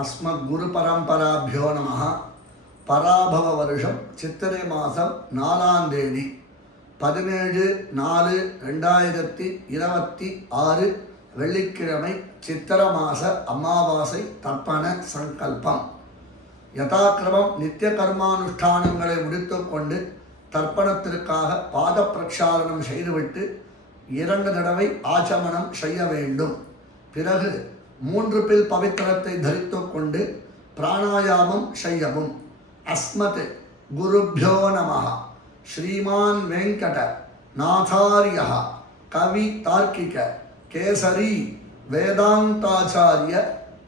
अस्मद्गुरु परंपराभ्यो नमः। பராபவ வருஷம் சித்திரை மாதம் 4ஆம் தேதி 17/4/2026 வெள்ளிக்கிழமை சித்திர மாச அமாவாசை தர்ப்பண சங்கல்பம். யதாக்கிரமம் நித்திய கர்மானுஷ்டானங்களை முடித்துக்கொண்டு தர்ப்பணத்திற்காக பாத பிரக்ஷாலனம் செய்துவிட்டு 2 தடவை ஆச்சமனம் செய்ய வேண்டும். பிறகு 3 பில் பவித்திரத்தை தரித்து கொண்டு பிராணாயாமம் செய்யவும். अस्मत् गुरुभ्यो नमः. श्रीमान वेंकट नाथार्यः कवि तार्किक केसरी वेदांताचार्य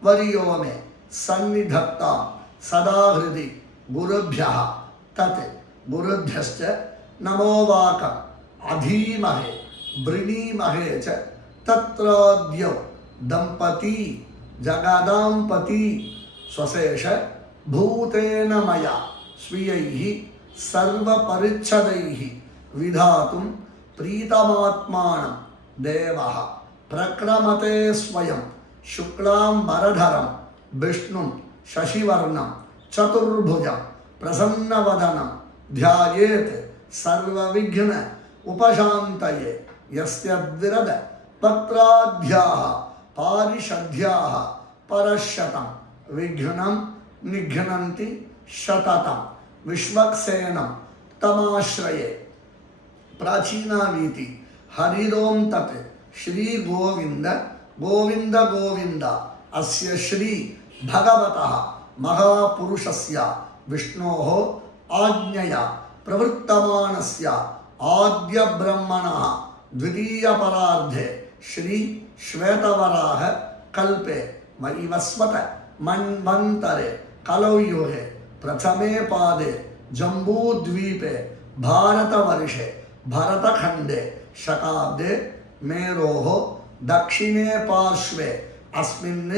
वर्यो मे सन्निधत्ता सदा हृदि गुरुभ्यः तत् गुरुभ्यश्च नमो वाकम् अधीमहे वृणीमहे च तत्राद्यौ दंपती जगदांपती स्वशेष भूतेन मया स्वीयैः सर्वपरिच्छदैः विधातुं प्रीतमात्मानं देवः प्रक्रमते स्वयं शुक्लांबरधरं विष्णुं शशिवर्णं चतुर्भुजं प्रसन्नवदनं ध्यायेत् सर्वविघ्न उपशान्तये। यस्य द्विरद पत्राद्याः पारिषद्याः परशतं विघ्नं निघ्नन्ति शततं विश्वक्सेनं तमाश्रये। प्राचीनावीति हरिरों तत् श्री गोविंद गोविंद गोविंद अस्य श्री भगवतः महापुरुषस्य विष्णोः आज्ञया प्रवृत्तमानस्य आद्य ब्रह्मणः द्वितीयपरार्धे श्री श्वेतवराह कल्पे वैवस्वत मन्वन्तरे कलौयुगे प्रथमे पादे जम्बूद्वीपे भारतवर्षे भरतखंडे शकाब्दे मेरोः दक्षिणे पार्श्वे अस्मिन्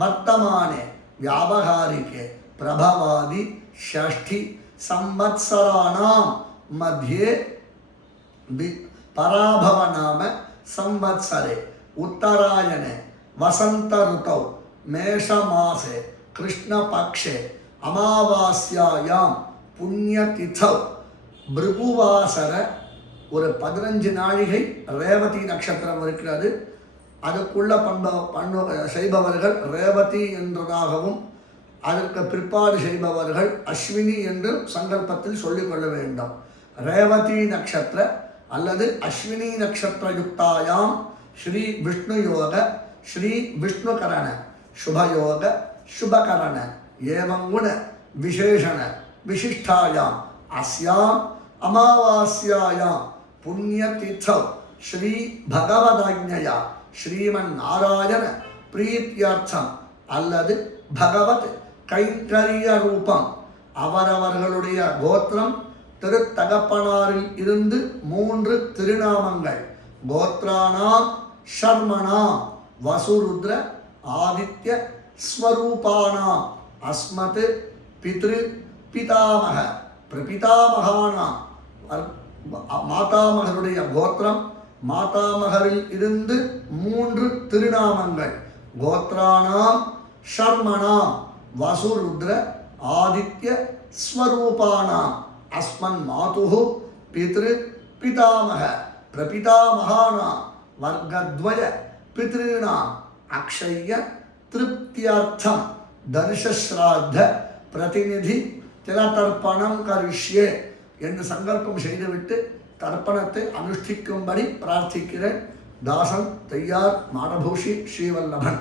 वर्तमाने व्यावहारिके प्रभवादि षष्ठी संवत्सराणां मध्ये पराभव नाम संवत्सरे उत्तरायणे वसंत ऋतौ मेष मासे कृष्ण पक्षे अमावास्यायां पुण्यतिथौ भृगुवासर ஒரு 15 நாழிகை ரேவதி நட்சத்திரம் இருக்கிறது. அதுக்குள்ள செய்பவர்கள் ரேவதி என்றதாகவும் அதற்கு பிற்பாடு செய்பவர்கள் அஸ்வினி என்று சங்கல்பத்தில் சொல்லிக்கொள்ள வேண்டும். ரேவதி நட்சத்திர அல்லது அஸ்வினி நட்சத்திர யுக்தாயாம் ஸ்ரீ விஷ்ணு யோக ஸ்ரீ விஷ்ணுகரண शुभयोग शुभकरण एवं गुण विशेषण विशिष्टायां अस्यां अमावास्यायां पुण्यतिथौ श्री भगवदाज्ञया श्रीमन्नारायण प्रीत्यर्थम அல்லது பகவத் கைங்கரிய ரூபம் அவரவர்களுடைய கோத்திரம் திருத்தகப்பனாரில் இருந்து 3 திருநாமங்கள் கோத்ராணாம் ஷர்மணாம் வசுருத்ர आदित्य स्वरूपाणां अस्मत् पितृ पितामह प्रपितामहानां மாதாமகருடைய கோத்திரம் மாதாமகரில் இருந்து 3 திருநாமங்கள் கோத்ராணாம் ஷர்மணாம் வசுருத்ர ஆதித்ய ஸ்வரூபாணாம் அஸ்மன் மாதுஹு பித்ரு பிதாமக பிரபிதாமகானாம் வர்க்கத்வய பித்ருணாம் अक्षय्य तृप्त्यर्थम दर्शश्राद्ध प्रतिनिधि तिलतर्पणम करिष्ये என்று சங்கல்பம் செய்துவிட்டு தர்ப்பணத்தை அனுஷ்டிக்கும்படி பிரார்த்திக்கிறேன். தாசன் தையார் மாடபூஷி ஸ்ரீவல்லபன்.